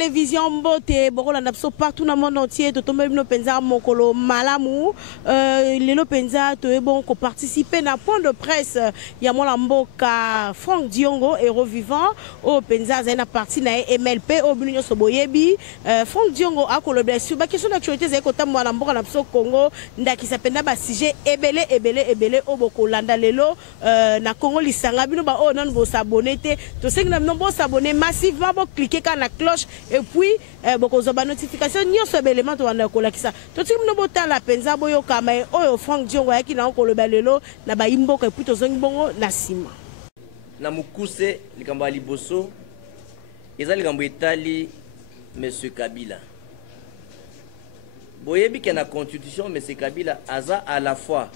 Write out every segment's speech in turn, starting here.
télévision Mbote, Bokolanda biso partout dans le monde entier, to tombe bino penza mokolo malamu, lelo penza to bon ko participer na point de presse ya mwana mboka Franck Diongo héros vivant au penza zena parti na MLP au bino soboyebi Franck Diongo akolo blessure ba question d'actualité zé ko tamwa na mboka na biso Congo ndaki sapenda ba sujet ebele au Bokolanda lelo na Congo lisanga bino ba o non bo s'abonner te to sengi na bino bo s'abonner massivement bo cliquer na cloche et puis beaucoup de notification ni ce élément to wana ko lakisa to tiki mno bota la penza boyo kama oyo Franck Diongo yaki na ko lobelelo na ba imboka et puis to zongi bongo na sima na mukuse likambo ya liboso eza likambo etali monsieur Kabila boyebi ke na constitution monsieur Kabila aza à la fois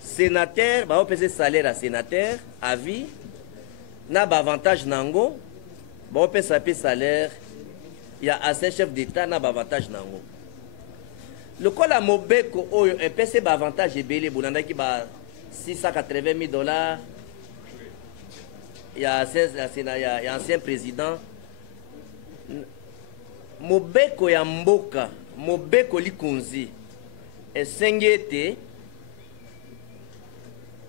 sénateur ba opese salaire à sénateur à vie na ba avantage nango bon peut saper salaire il y a assez chef d'état na avantage nango le col à Mobeko oyo un PC ba avantage ebele bonanda ki ba $680,000 il y a ancien président Mobeko ya mboka Mobeko likonzi et sengete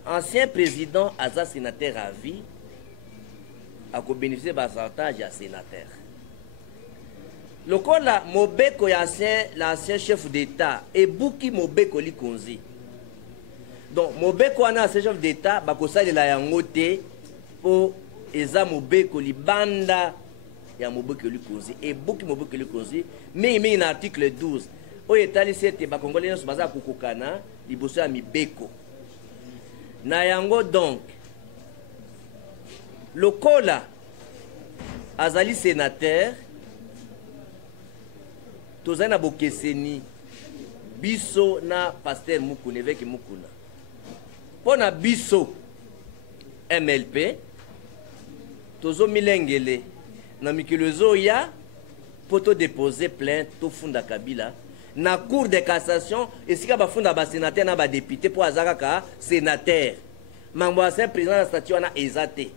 ancien président aza sénateur à vie à bénéficier de l'avantage à sénateur. Le cas là, Mobeko l'ancien chef d'État et Bouki Mobeko Likonzi. Donc Mobeko a un chef d'État, bakosa de la yangote pour Eza Mobeko li banda ya Mobeko Likonzi et Bouki Mobeko Likonzi. Mais il y a un article 12. Au État c'était bakongolais nos baza kukukana liboso ya Mibeko. Na yango donc le Kola azali sénateur tozana bokeseni biso na pasteur Mukuna avec Mukuna pona biso MLP tozo milengele na mikilozo ya poto déposer plainte to funda Kabila na cour de cassation esika ba funda ba sénateur na ba député pour azaka ka sénateur mambo ancien président na statut na ezate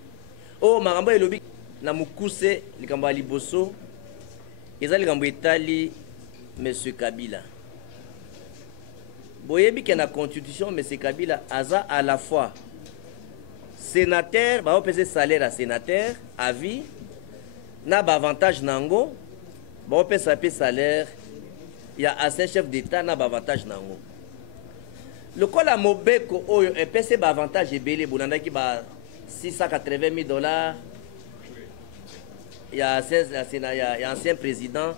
oh makambo elobi na mukuse likambo ya liboso eza likambo etali monsieur Kabila boyebi ke na constitution monsieur Kabila aza à la fois sénateur ba opese salaire à sénateur à vie na ba avantage nango ba opesa pe salaire il y a ancien chef d'état na ba avantage nango le kola Mobeko oyo epese ba avantage ebele bonanda ki ba $680,000 il y a ancien président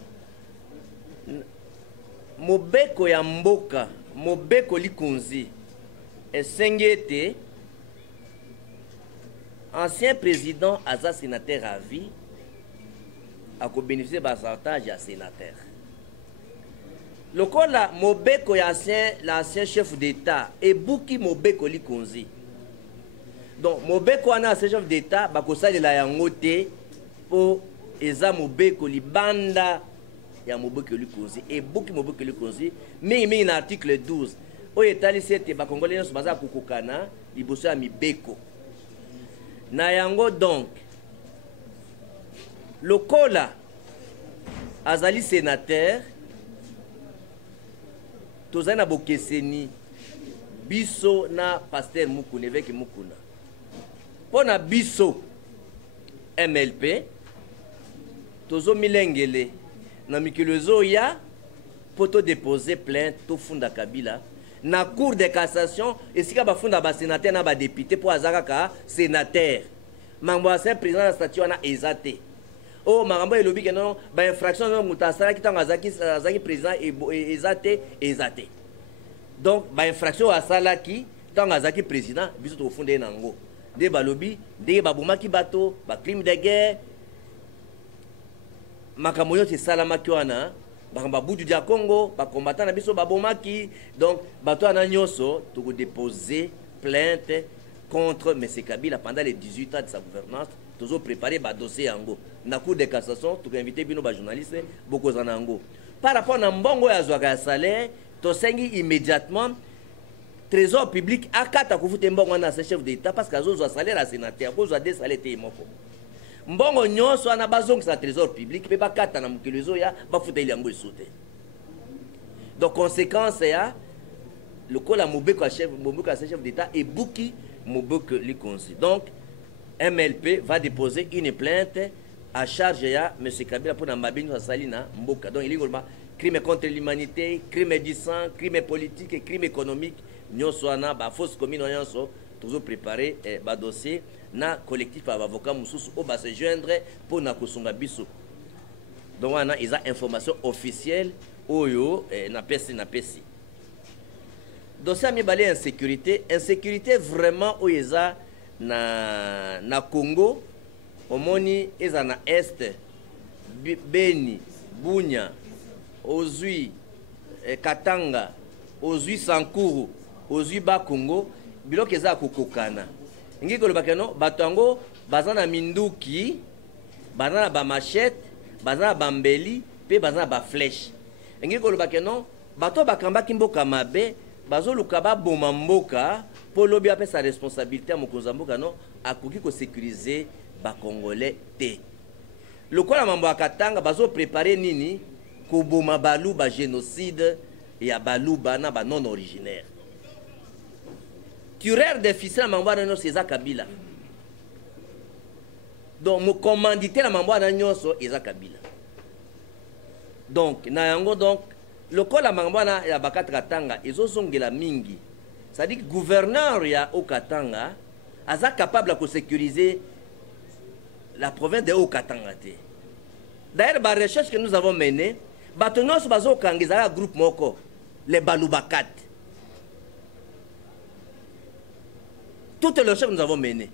Mobeko ya mboka Mobeko likonzi et sengete ancien président aza sénateur à vie a bénéficier de l'avantage à sénateur le kola Mobeko ya l'ancien chef d'état et Bouki Mobeko likonzi. Donc Mobeko ana ce chef d'état bakosa de la yangote pour eza Mobeko libanda ya Mobeko likonzi et Bouki Mobeko likonzi mais il y a un article 12 au etali sete ba congolais nyonso baza kokokana liboso ya Mibeko na yango donc lokola azali sénateur tozana bokeseni biso na pasteur Mukuna avec Mukuna pona biso MLP tozo milengele na mikilozo ya poto déposer plainte to funda Kabila na cour de cassation esika ba funda ba sénateur na ba député pour azaka ka sénateur mambo ancien président na statut na ezate oh makambo elobi ke non ba infraction no mutasala kitanga azaki président ezate donc ba infraction asalaki tanga azaki président biso to funda nango de balobi de babomaki bato ba crime de guerre makambo yote salamaki wana bakamba butu dia Congo ba combattant na biso babomaki donc bato ana nyonso to déposer plainte contre M. Kabila pendant les 18 ans de sa gouvernance toujours préparé ba dossier yango na cour de cassation to invité bino ba journaliste boko zanango par rapport na mbongo ya zwaka salaire to sengi immédiatement trésor public akata kufute mbongo na chef d'état parce que azo salaire à sénateur azo des salaire te moko mbongo nyonso wana bazongisa trésor public mpe bakata na mokili ezoya bafuteli yango esu te. Donc conséquence ya lokola mobeko ya chef d'état ebuki mobeko likonzi. Donc MLP va déposer une plainte à charge ya M. Kabila pour na mabini asali na mboka. Donc il y a crime contre l'humanité, crime du sang, crime politique et crime économique. Nyonso wana ba fausse commune nyonso toujours préparé ba dossier na collectif avocat mususu o ba se joindre pour na kosunga biso. Donc wana ils ont information officielle oyo na pesi. Dossier mi balé insécurité vraiment oyeza na Congo omoni eza na est Beni, Bunya, Ozui, Katanga, Ozui Sankuru, Ozui Bakongo, biloko eza kokokana. Ngi koloba keno batango bazana minduki, bazana ba machette, bazana ba mbeli, pe bazana ba flèche. Ngi koloba keno bato bakamba kimboka mabe, bazoluka ba boma mboka po lobi ape sa responsabilité mo kozamboka no akoki ko sécuriser ba congolais te. Lokola mambo akatanga bazo préparer nini ko boma balu ba génocide ya baluba na ba non originaire. Tueur de fils na mambo na nyonso eza Kabila. Donc mo commandité na mambo na nyonso eza Kabila. Donc na yango donc lokola mambo na ya bakatanga ezozongela mingi. C'est-à-dire que le gouverneur ya Okatanga est capable de sécuriser la province de Okatanga. D'ailleurs, la recherche que nous avons menée, nous avons un groupe moko, les Balubakat. Toutes les recherches que nous avons menées.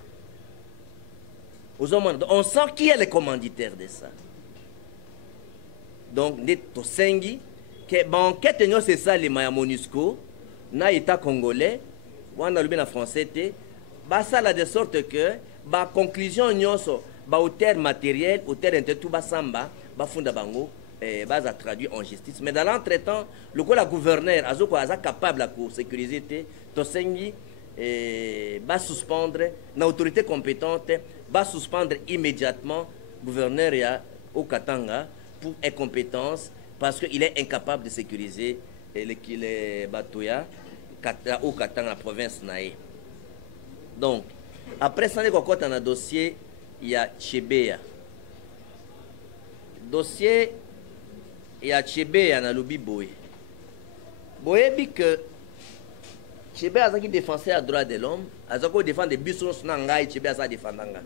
On sent qui est le commanditaire de ça. Donc, nous avons que l'enquête, c'est ça, les Maya MONUSCO. Na état congolais wana lobi na français te basala de sorte que ba conclusion nyonso ba auteur matériel auteur intellectuel ba samba ba funda bango baza traduit en justice. Mais dans l'entretemps le quoi la gouverneur azoko aza capable de sécuriser te to sengi ba suspendre na autorité compétente ba suspendre immédiatement gouverneur ya Okatanga pour incompétence parce qu'il est incapable de sécuriser les Batoya au Katanga, la province nae. Donc, après ça, on a un dossier, il y a Chebea. Dossier, il y a Chebea dans le Biboé. Boye dit que Chebea a qui défenseur à droit de l'homme, a qui défend des bisons nangai, Chebea a défendanga.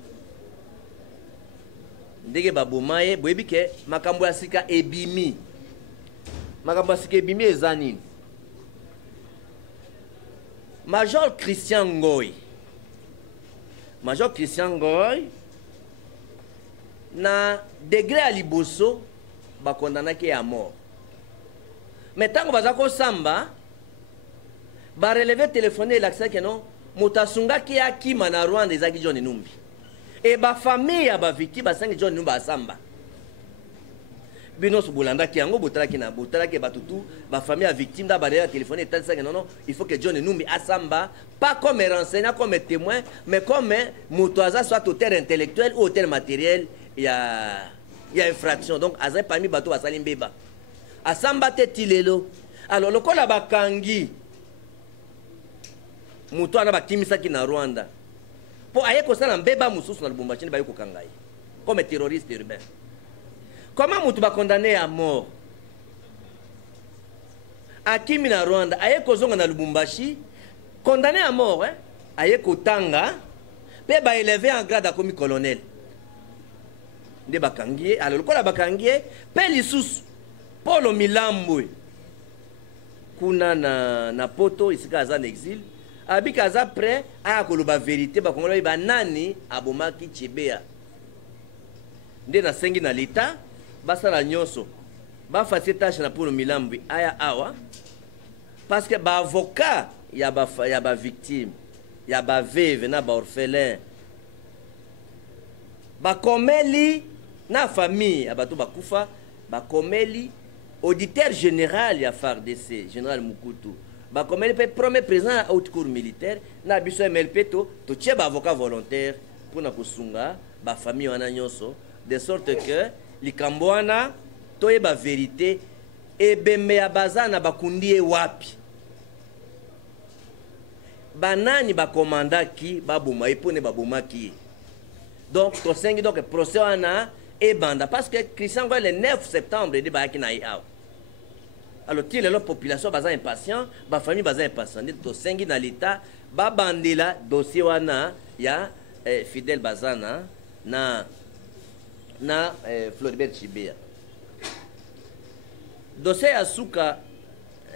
Ndege babumaye, boye dit que makambo ya sika ebimi. Makambo ya sika ebimi ezani. Major Christian Ngoy na degré à liboso ba condamné à mort. Mais tant que bazako samba ba relever téléphoner l'accès que non motasunga ki akima na Rwanda ezaki John Numbi. Et ba famille ya ba victime ba 5 John Numba samba. Binos Boulanda qui ango botraki na botraki batutu ba famille à victime da barrière téléphoner tant ça que non il faut que John Numbi asamba pas comme enseignant comme témoin mais comme motoaza soit auteur intellectuel ou auteur matériel il y a infraction donc azai parmi bato basali mbeba asamba te tilelo alors lokola bakangi muto ana bakimisa ki na Rwanda po aye ko sala mbeba mususu na Lubumbashi ba yiko kangai comme terroriste urbain. Comment mutu ba condamné à mort? Akimi na Rwanda, aye kozonga na Lubumbashi, condamné à mort, hein? Aye kotanga, pe ba élevé en grade à commis colonel. De bakangie, alors le kola bakangie, pe lisusu, Polo Milambo, kuna na poto, ici kaza en exil, abi kaza prêt à koloba vérité, ba kongola ba nani abomaki Chebea. Nde na sengi na l'État, basala nyonso ba fasi tâche na pour Milambo aya awa parce que ba avocat ya ba victime ya ba veuve na ba orphelin ba komeli na famille ya bato bakufa ba komeli auditeur général ya FARDC général Mukutu ba komeli pe premier président à haute cour militaire na biso MLP to tie ba avocat volontaire pour na kusunga ba famille wana nyonso de sorte que likambo wana toyeba vérité ebembe ya bazana bakundi wapi banani bakomandaki baboma epone babomaki donc tosengi donc procès wana ebanda parce que Christian Ngoy le 9 septembre de bayaki na awa alors ti lelo population baza impatient ba famille baza impatient tosengi na l'état babandela dossier wana ya Fidèle Bazana na Floribert Chibea dossier ya suka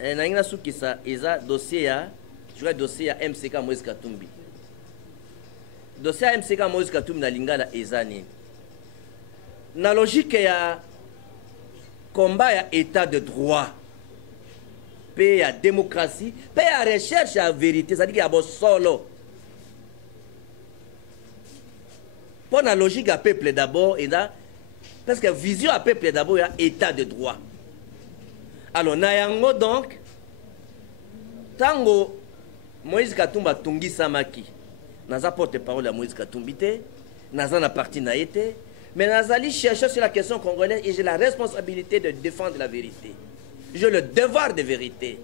na ngina sukisa eza dossier ya je dossier ya MCK Moïse Katumbi dossier ya MCK Moïse Katumbi na lingala eza nini na logique ya combat ya état de droit pe ya démocratie pe ya recherche ya vérité c'est-à-dire ya bo solo pour la logique à peuple d'abord et là parce que vision à peuple d'abord il y a état de droit alors na yango donc tango Moïse Katumbi tungi samaki naza porte-parole à Moïse Katumbi te naza na parti na été mais nazali chercher sur la question congolaise et j'ai la responsabilité de défendre la vérité j'ai le devoir de vérité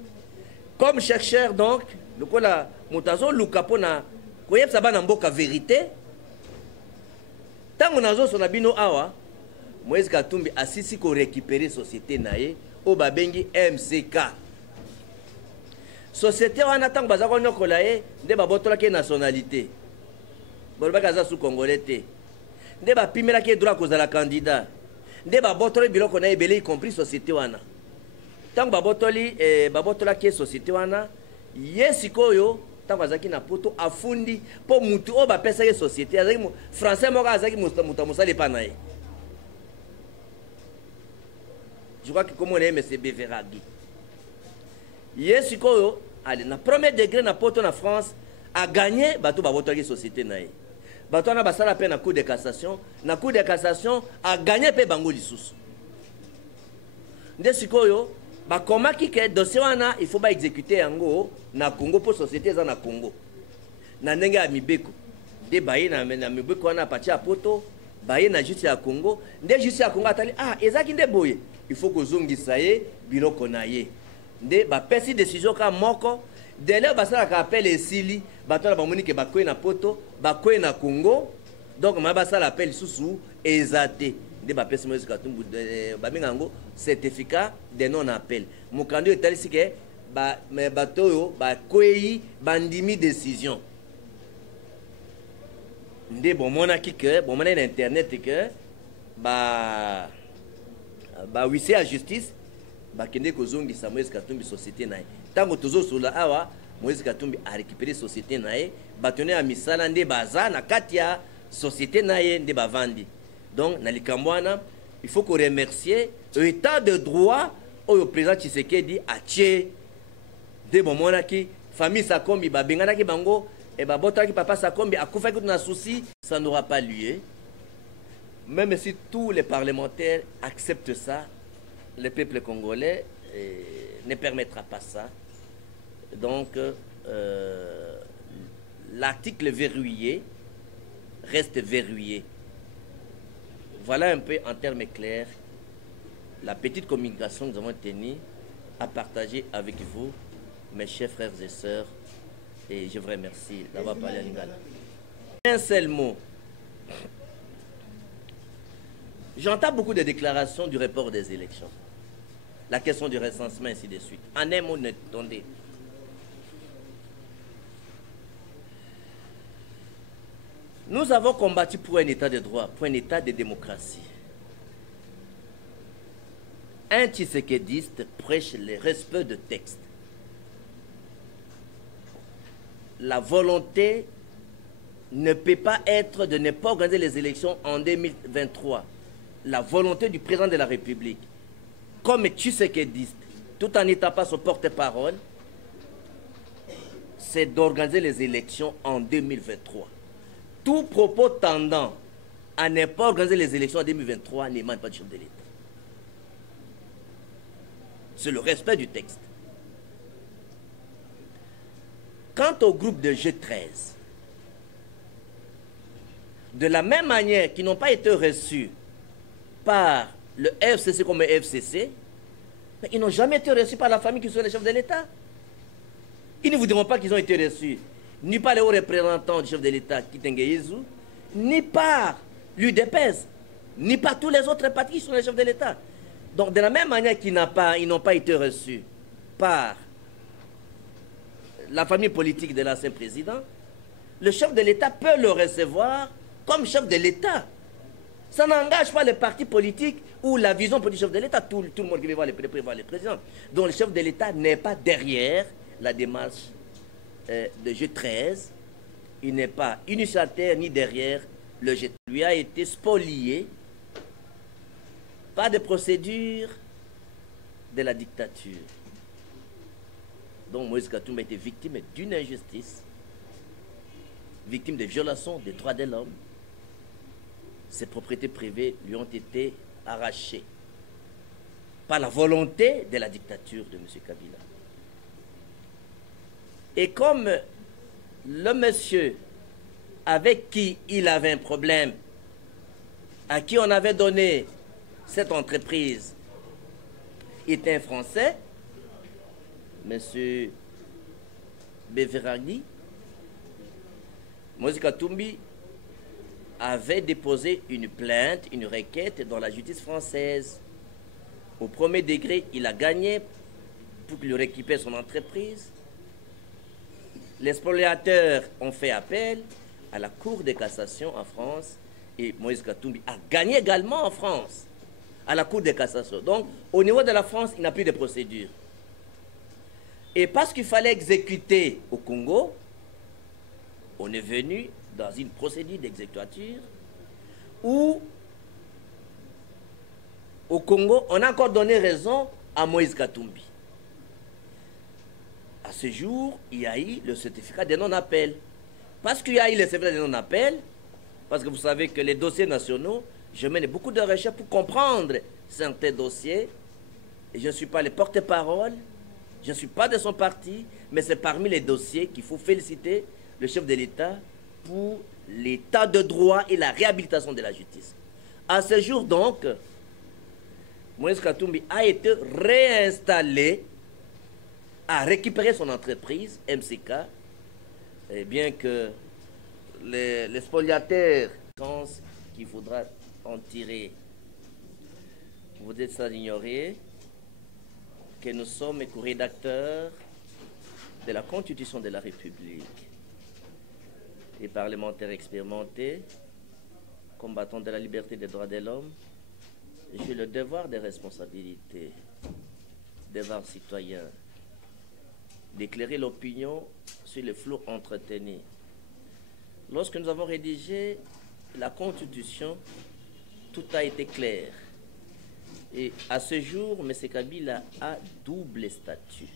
comme chercheur donc le kola mutazo lukapona koyebsa bana mboka vérité tango nazo sona bino awa Moïse Katumbi asisi ko récupérer société naye o babengi MCK société wana tango baza ko nyokola ye nde babotola ke nationalité bolobaka za su congolais te nde bapimela ke droit kozala candidat nde babotola biloko na ebele y compris société wana tango babotola ke société wana ye sikoyo tango azaki na poto afundi po mutu o bapesa ke société azaki français moko azaki muta musali pa na ye je crois que comme on est monsieur Beveragi ye sikoyo allez na premier degré na poto na France a gagné bato babotola ke société na ye bato na basala pe na cour de cassation na cour de cassation a gagné pe bango lisusu nde sikoyo bakomaki ke dossier wana il faut ba exécuter yango na Congo pour société za na Congo na ndenge ya mibeko nde baye na mibeko wana pati ya poto baye na justice ya Congo nde justice ya Congo atali ezaki nde boye il faut kozongisa ye biloko na ye nde bapesi décision ka moko délai basalaka appel esili bato na bamoni ke bakoye na poto bakoye na Congo donc ma basala appel lisusu eza te nde bapesi Moïse Katumbi babenga yango certificat de non appel mokando etalisi ke bato oyo bakoyi bandimi décision nde bomonaki ke bomona na internet ke wisi ya justice bakende kozongisa Moïse Katumbi société na ye ntango tozosola awa Moïse Katumbi a récupéré société na ye bato ya misala nde baza na kati ya société na ye nde bavandi donc na likambo wana il faut qu'on remercier l'état de droit au président Tshisekedi atie de bomonaki famille Sakombi babenganaki bango et babotaki papa Sakombi akufaki na souci ça n'aura pas lieu même si tous les parlementaires acceptent ça le peuple congolais ne permettra pas ça donc l'article verrouillé reste verrouillé. Voilà un peu en termes clairs la petite communication que nous avons tenue à partager avec vous, mes chers frères et sœurs, et je vous remercie d'avoir parlé à Lingala. Un seul mot. J'entends beaucoup de déclarations du report des élections. La question du recensement, ainsi de suite. En un mot, attendez. Nous avons combattu pour un état de droit, pour un état de démocratie. Un tshisekédiste prêche le respect de texte. La volonté ne peut pas être de ne pas organiser les élections en 2023. La volonté du président de la République, comme tshisekédiste, tout en n'étant pas son porte-parole, c'est d'organiser les élections en 2023. Tout propos tendant à ne pas organiser les élections en 2023 n'émane pas du chef de l'État. C'est le respect du texte. Quant au groupe de G13, De la même manière qu'ils n'ont pas été reçus par le FCC comme FCC, mais ils n'ont jamais été reçus par la famille qui sont les chefs de l'État. Ils ne vous diront pas qu'ils ont été reçus ni par les hauts représentants du chef de l'État, Kitenge, ni par l'UDPS, ni par tous les autres partis qui sont les chefs de l'État. Donc, de la même manière qu'ils n'ont pas été reçus par la famille politique de l'ancien président, le chef de l'État peut le recevoir comme chef de l'État. Ça n'engage pas les partis politiques ou la vision politique du chef de l'État. Tout le monde qui veut voir les présidents. Donc, le chef de l'État n'est pas derrière la démarche de G13. Il n'est pas initiateur ni derrière le G13. Lui a été spolié par des procédures de la dictature. Donc Moïse Katumbi a été victime d'une injustice, victime de violations des droits de l'homme. Ses propriétés privées lui ont été arrachées par la volonté de la dictature de M. Kabila. Et comme le monsieur avec qui il avait un problème, à qui on avait donné cette entreprise, était un Français, M. Beveragni, Moïse Katumbi avait déposé une plainte, une requête dans la justice française. Au premier degré, il a gagné pour qu'il récupère son entreprise. Les spoliateurs ont fait appel à la Cour de cassation en France et Moïse Katumbi a gagné également en France à la Cour de cassation. Donc, au niveau de la France, il n'y a plus de procédure. Et parce qu'il fallait exécuter au Congo, on est venu dans une procédure d'exécutoire où, au Congo, on a encore donné raison à Moïse Katumbi. À ce jour, il y a eu le certificat de non-appel. Parce qu'il y a eu le certificat de non-appel, parce que vous savez que les dossiers nationaux, je mène beaucoup de recherches pour comprendre certains dossiers. Et je ne suis pas le porte-parole, je ne suis pas de son parti, mais c'est parmi les dossiers qu'il faut féliciter le chef de l'État pour l'état de droit et la réhabilitation de la justice. À ce jour donc, Moïse Katumbi a été réinstallé, a récupéré son entreprise, MCK, et bien que les spoliateurs pensent qu'il faudra en tirer. Vous êtes sans ignorer que nous sommes co-rédacteurs de la Constitution de la République. Et parlementaires expérimentés, combattants de la liberté et des droits de l'homme, j'ai le devoir de responsabilité, devoir citoyen, d'éclairer l'opinion sur les flots entretenus. Lorsque nous avons rédigé la Constitution, tout a été clair. Et à ce jour, M. Kabila a double statut.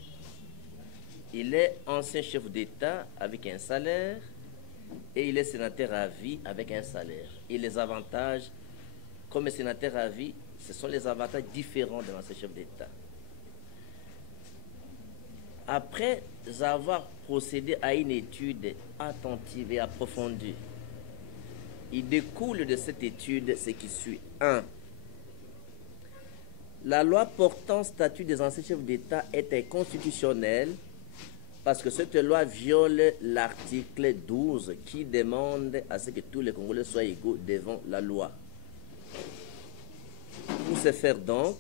Il est ancien chef d'État avec un salaire et il est sénateur à vie avec un salaire. Et les avantages, comme sénateur à vie, ce sont les avantages différents de l'ancien chef d'État. Après avoir procédé à une étude attentive et approfondie, il découle de cette étude ce qui suit. 1. La loi portant statut des anciens chefs d'État est inconstitutionnelle parce que cette loi viole l'article 12 qui demande à ce que tous les Congolais soient égaux devant la loi. Pour ce faire donc,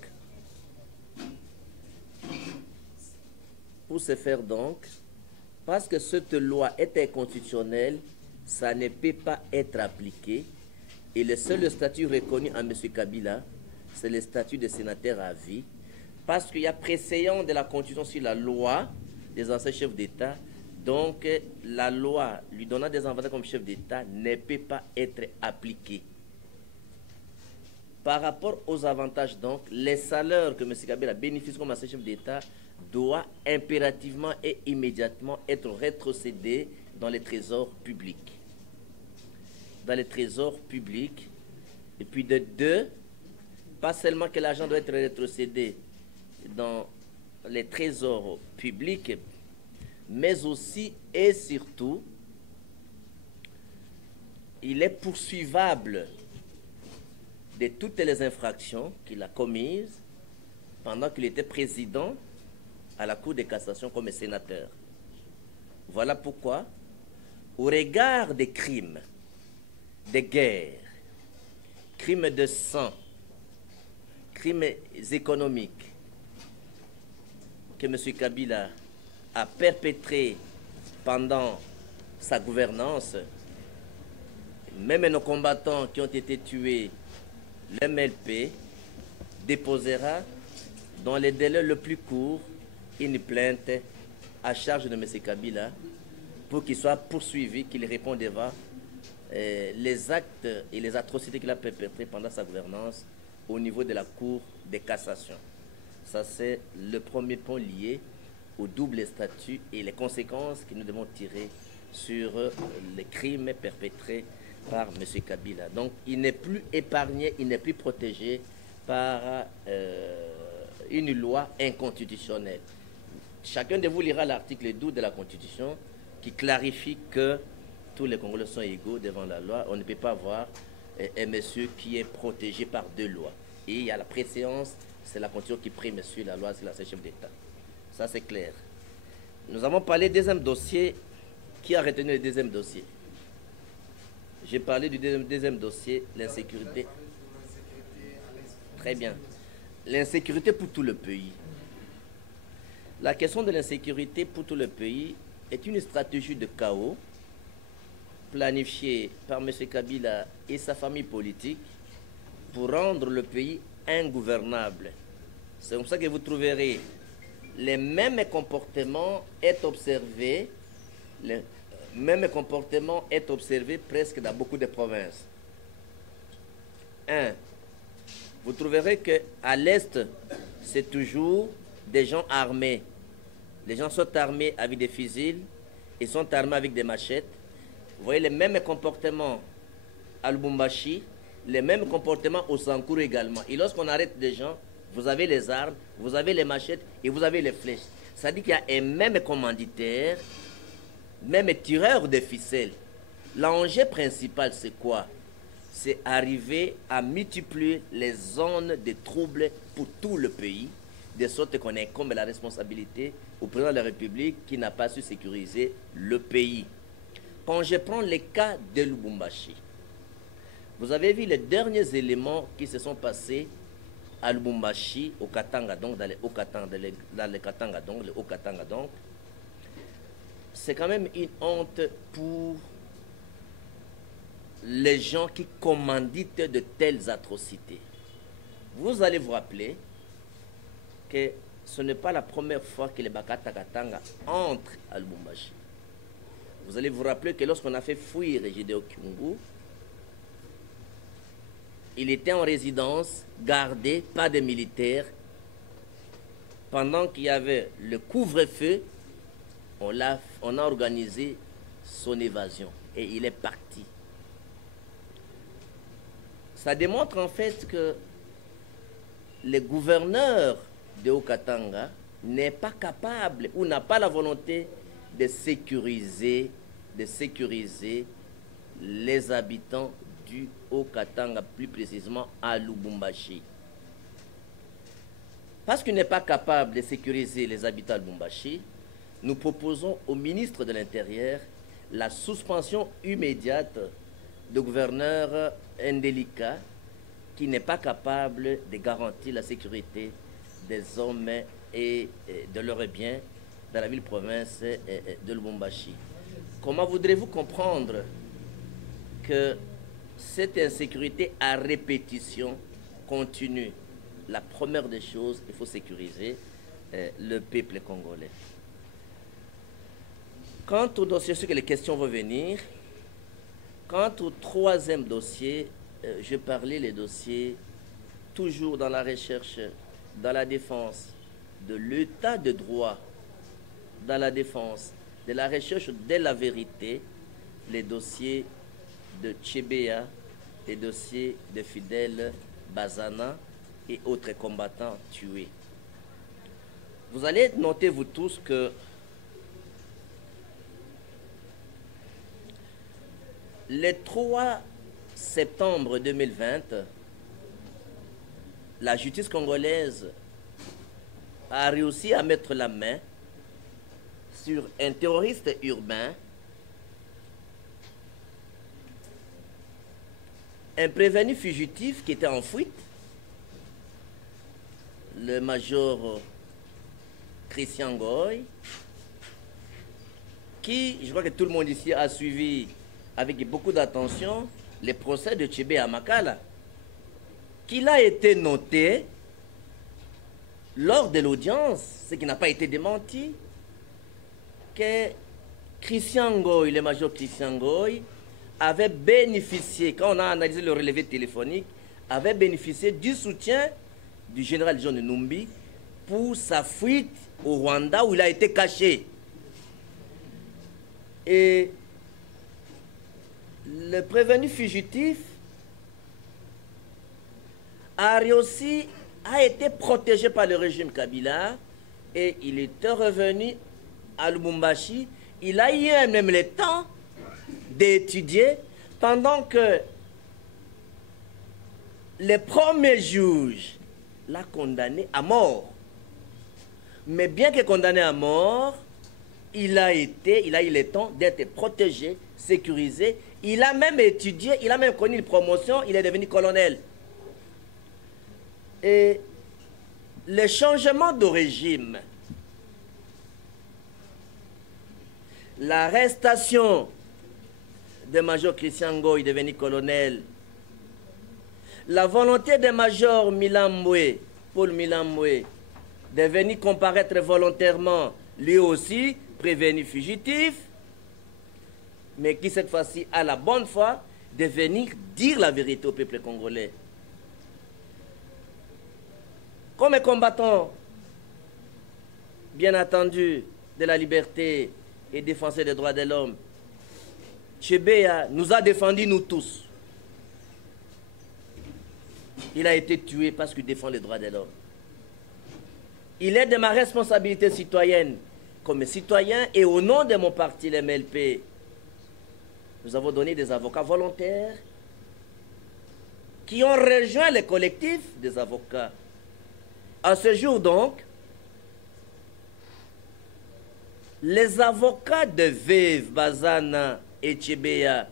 parce que cette loi est inconstitutionnelle, ça ne peut pas être appliqué. Et le seul statut reconnu à M. Kabila, c'est le statut de sénateur à vie, parce qu'il y a préséance de la Constitution sur la loi des anciens chefs d'État. Donc, la loi lui donnant des avantages comme chef d'État ne peut pas être appliquée. Par rapport aux avantages, donc, les salaires que M. Kabila bénéficie comme ancien chef d'État doit impérativement et immédiatement être rétrocédé dans les trésors publics. Dans les trésors publics. Et puis de deux, pas seulement que l'argent doit être rétrocédé dans les trésors publics, mais aussi et surtout, il est poursuivable de toutes les infractions qu'il a commises pendant qu'il était président à la Cour de cassation comme sénateur. Voilà pourquoi, au regard des crimes, des guerres, crimes de sang, crimes économiques que M. Kabila a perpétrés pendant sa gouvernance, même nos combattants qui ont été tués, l'MLP déposera dans les délais le plus court une plainte à charge de M. Kabila pour qu'il soit poursuivi, qu'il réponde devant les actes et les atrocités qu'il a perpétrés pendant sa gouvernance au niveau de la Cour de cassation. Ça, c'est le premier point lié au double statut et les conséquences que nous devons tirer sur les crimes perpétrés par M. Kabila. Donc, il n'est plus épargné, il n'est plus protégé par une loi inconstitutionnelle. Chacun de vous lira l'article 12 de la Constitution qui clarifie que tous les Congolais sont égaux devant la loi. On ne peut pas avoir un monsieur qui est protégé par deux lois. Et il y a la préséance, c'est la Constitution qui prime sur la loi, c'est la chef d'État. Ça, c'est clair. Nous avons parlé du deuxième dossier. Qui a retenu le deuxième dossier? J'ai parlé du deuxième dossier, l'insécurité. Très bien. L'insécurité pour tout le pays. La question de l'insécurité pour tout le pays est une stratégie de chaos planifiée par M. Kabila et sa famille politique pour rendre le pays ingouvernable. C'est comme ça que vous trouverez les mêmes comportements est observé, le même comportement est observé presque dans beaucoup de provinces. Vous trouverez qu'à l'Est, c'est toujours des gens armés. Les gens sont armés avec des fusils, ils sont armés avec des machettes. Vous voyez les mêmes comportements à Lubumbashi, les mêmes comportements au Sankourou également. Et lorsqu'on arrête des gens, vous avez les armes, vous avez les machettes et vous avez les flèches. Ça dit qu'il y a un même commanditaire, même tireur de ficelles. L'enjeu principal, c'est quoi? C'est arriver à multiplier les zones de troubles pour tout le pays, de sorte qu'on incombe la responsabilité au président de la République qui n'a pas su sécuriser le pays. Quand je prends le cas de Lubumbashi, vous avez vu les derniers éléments qui se sont passés à Lubumbashi, au Katanga, donc dans les Hauts-Katanga, donc. C'est quand même une honte pour les gens qui commanditent de telles atrocités. Vous allez vous rappeler que ce n'est pas la première fois que les Bakata Katanga entrent à Lubumbashi. Vous allez vous rappeler que lorsqu'on a fait fuir Gédéon Kyungu, il était en résidence, gardé par des militaires. Pendant qu'il y avait le couvre-feu, on a organisé son évasion et il est parti. Ça démontre en fait que le gouverneur de Haut-Katanga n'est pas capable ou n'a pas la volonté de sécuriser les habitants du Haut-Katanga, plus précisément à Lubumbashi. Parce qu'il n'est pas capable de sécuriser les habitants de Lubumbashi, nous proposons au ministre de l'Intérieur la suspension immédiate du gouverneur Ndélika qui n'est pas capable de garantir la sécurité des hommes et de leurs biens dans la ville-province de Lubumbashi. Comment voudrez-vous comprendre que cette insécurité à répétition continue? La première des choses, il faut sécuriser le peuple congolais. Quant au dossier, sur que les questions vont venir, quant au troisième dossier, je parlais les dossiers toujours dans la recherche, dans la défense de l'état de droit, dans la défense de la recherche de la vérité, les dossiers de Tchébéa, les dossiers de Fidèle Bazana et autres combattants tués. Vous allez noter, vous tous, que Le 3 septembre 2020, la justice congolaise a réussi à mettre la main sur un terroriste urbain, un prévenu fugitif qui était en fuite, le major Christian Ngoy, qui, je crois que tout le monde ici a suivi avec beaucoup d'attention les procès de Tchébé à Makala, qu'il a été noté lors de l'audience, ce qui n'a pas été démenti, que Christian Ngoy, le major Christian Ngoy, avait bénéficié, quand on a analysé le relevé téléphonique, avait bénéficié du soutien du général John Numbi pour sa fuite au Rwanda où il a été caché. Et le prévenu fugitif a réussi, a été protégé par le régime Kabila et il était revenu à Lubumbashi. Il a eu même le temps d'étudier pendant que le premier juge l'a condamné à mort. Mais bien que condamné à mort, il a eu le temps d'être protégé, sécurisé. Il a même étudié, il a même connu une promotion, il est devenu colonel. Et le changement de régime, l'arrestation de major Christian Ngoy devenu colonel, la volonté de major Milambwe, Paul Milambwe, de venir comparaître volontairement, lui aussi prévenu fugitif, mais qui cette fois-ci a la bonne foi de venir dire la vérité au peuple congolais. Comme combattant, bien entendu, de la liberté et défenseur des droits de l'homme, Tchébé nous a défendus, nous tous. Il a été tué parce qu'il défend les droits de l'homme. Il est de ma responsabilité citoyenne, comme citoyen, et au nom de mon parti, l'MLP, nous avons donné des avocats volontaires qui ont rejoint le collectif des avocats. À ce jour donc, les avocats de Veve, Bazana et Tchébéa,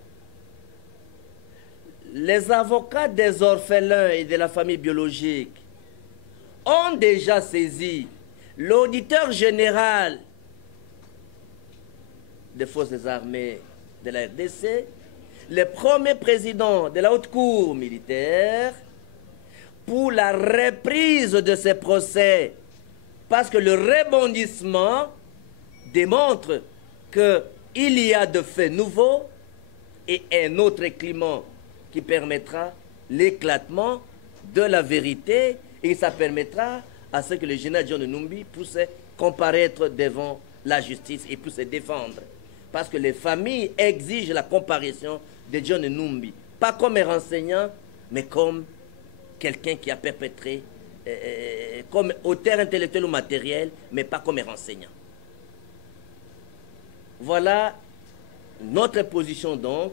les avocats des orphelins et de la famille biologique ont déjà saisi l'auditeur général des forces armées de la RDC, le premier président de la haute cour militaire, pour la reprise de ces procès, parce que le rebondissement démontre qu'il y a de faits nouveaux et un autre climat qui permettra l'éclatement de la vérité et ça permettra à ce que le général John Numbi puisse comparaître devant la justice et puisse se défendre. Parce que les familles exigent la comparution de John Numbi, pas comme un renseignant, mais comme quelqu'un qui a perpétré, comme auteur intellectuel ou matériel, mais pas comme un renseignant. Voilà notre position donc.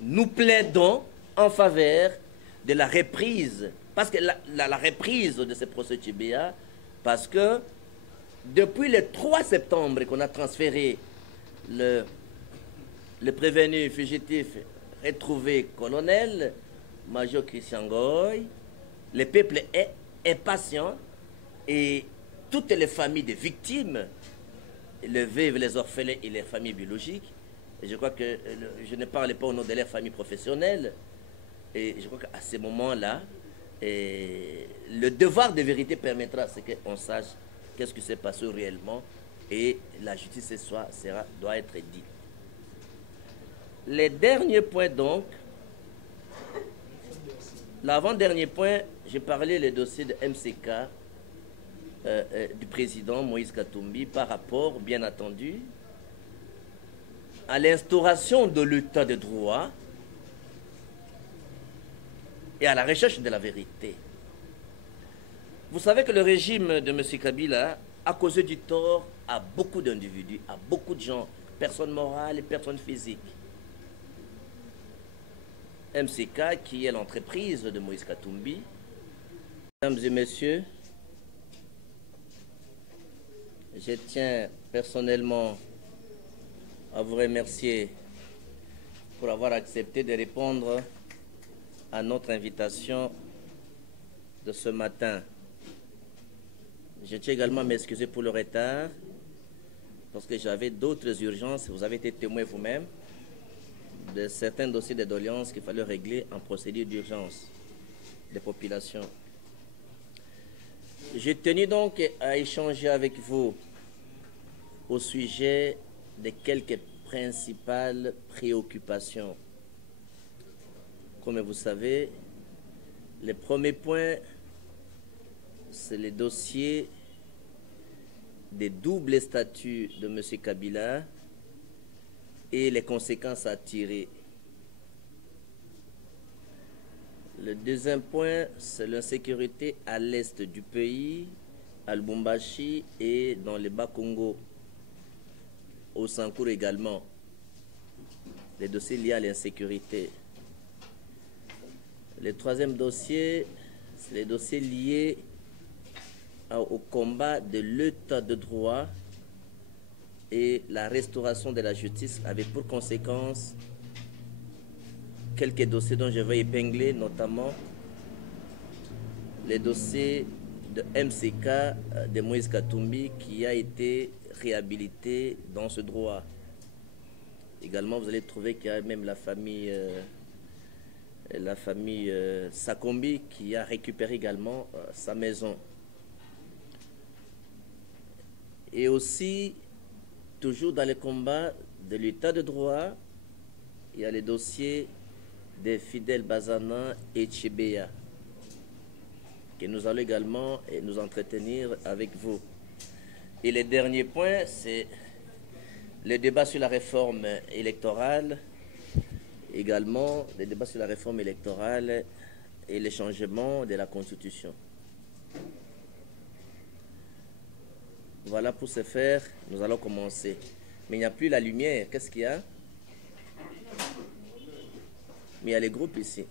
Nous plaidons en faveur de la reprise, parce que la reprise de ce procès Tchébéa, parce que depuis le 3 septembre qu'on a transféré le prévenu fugitif retrouvé colonel, major Christian Ngoy, le peuple est impatient et toutes les familles de victimes, les veuves, les orphelins et les familles biologiques, et je crois que je ne parle pas au nom de leurs familles professionnelles, et je crois qu'à ce moment-là, le devoir de vérité permettra à ce qu'on sache qu'est-ce qui s'est passé réellement et la justice doit être dite. Les derniers points donc, l'avant-dernier point, j'ai parlé le dossier de MCK du président Moïse Katumbi par rapport, bien entendu, à l'instauration de l'état de droit et à la recherche de la vérité. Vous savez que le régime de M. Kabila a causé du tort à beaucoup d'individus, à beaucoup de gens, personnes morales et personnes physiques. MCK, qui est l'entreprise de Moïse Katumbi. Mesdames et messieurs, je tiens personnellement à vous remercier pour avoir accepté de répondre à notre invitation de ce matin. Je tiens également à m'excuser pour le retard, parce que j'avais d'autres urgences. Vous avez été témoin vous-même de certains dossiers de doléances qu'il fallait régler en procédure d'urgence des populations. J'ai tenu donc à échanger avec vous au sujet de quelques principales préoccupations. Comme vous savez, le premier point, c'est le dossier des doubles statuts de M. Kabila et les conséquences à tirer. Le deuxième point, c'est l'insécurité à l'est du pays, à Lubumbashi et dans le Bas-Congo, au Sankour également. Les dossiers liés à l'insécurité. Le troisième dossier, c'est les dossiers liés au combat de l'état de droit et la restauration de la justice, avec pour conséquence quelques dossiers dont je vais épingler, notamment les dossiers de MCK de Moïse Katumbi qui a été réhabilité dans ce droit. Également, vous allez trouver qu'il y a même la famille Sakombi qui a récupéré également sa maison. Et aussi, toujours dans les combats de l'état de droit, il y a les dossiers de Fidel Bazana et Tchibéa, que nous allons également nous entretenir avec vous. Et le dernier point, c'est le débat sur la réforme électorale, également le débat sur la réforme électorale et le changement de la Constitution. Voilà, pour ce faire, nous allons commencer. Mais il n'y a plus la lumière. Qu'est-ce qu'il y a? Mais il y a les groupes ici.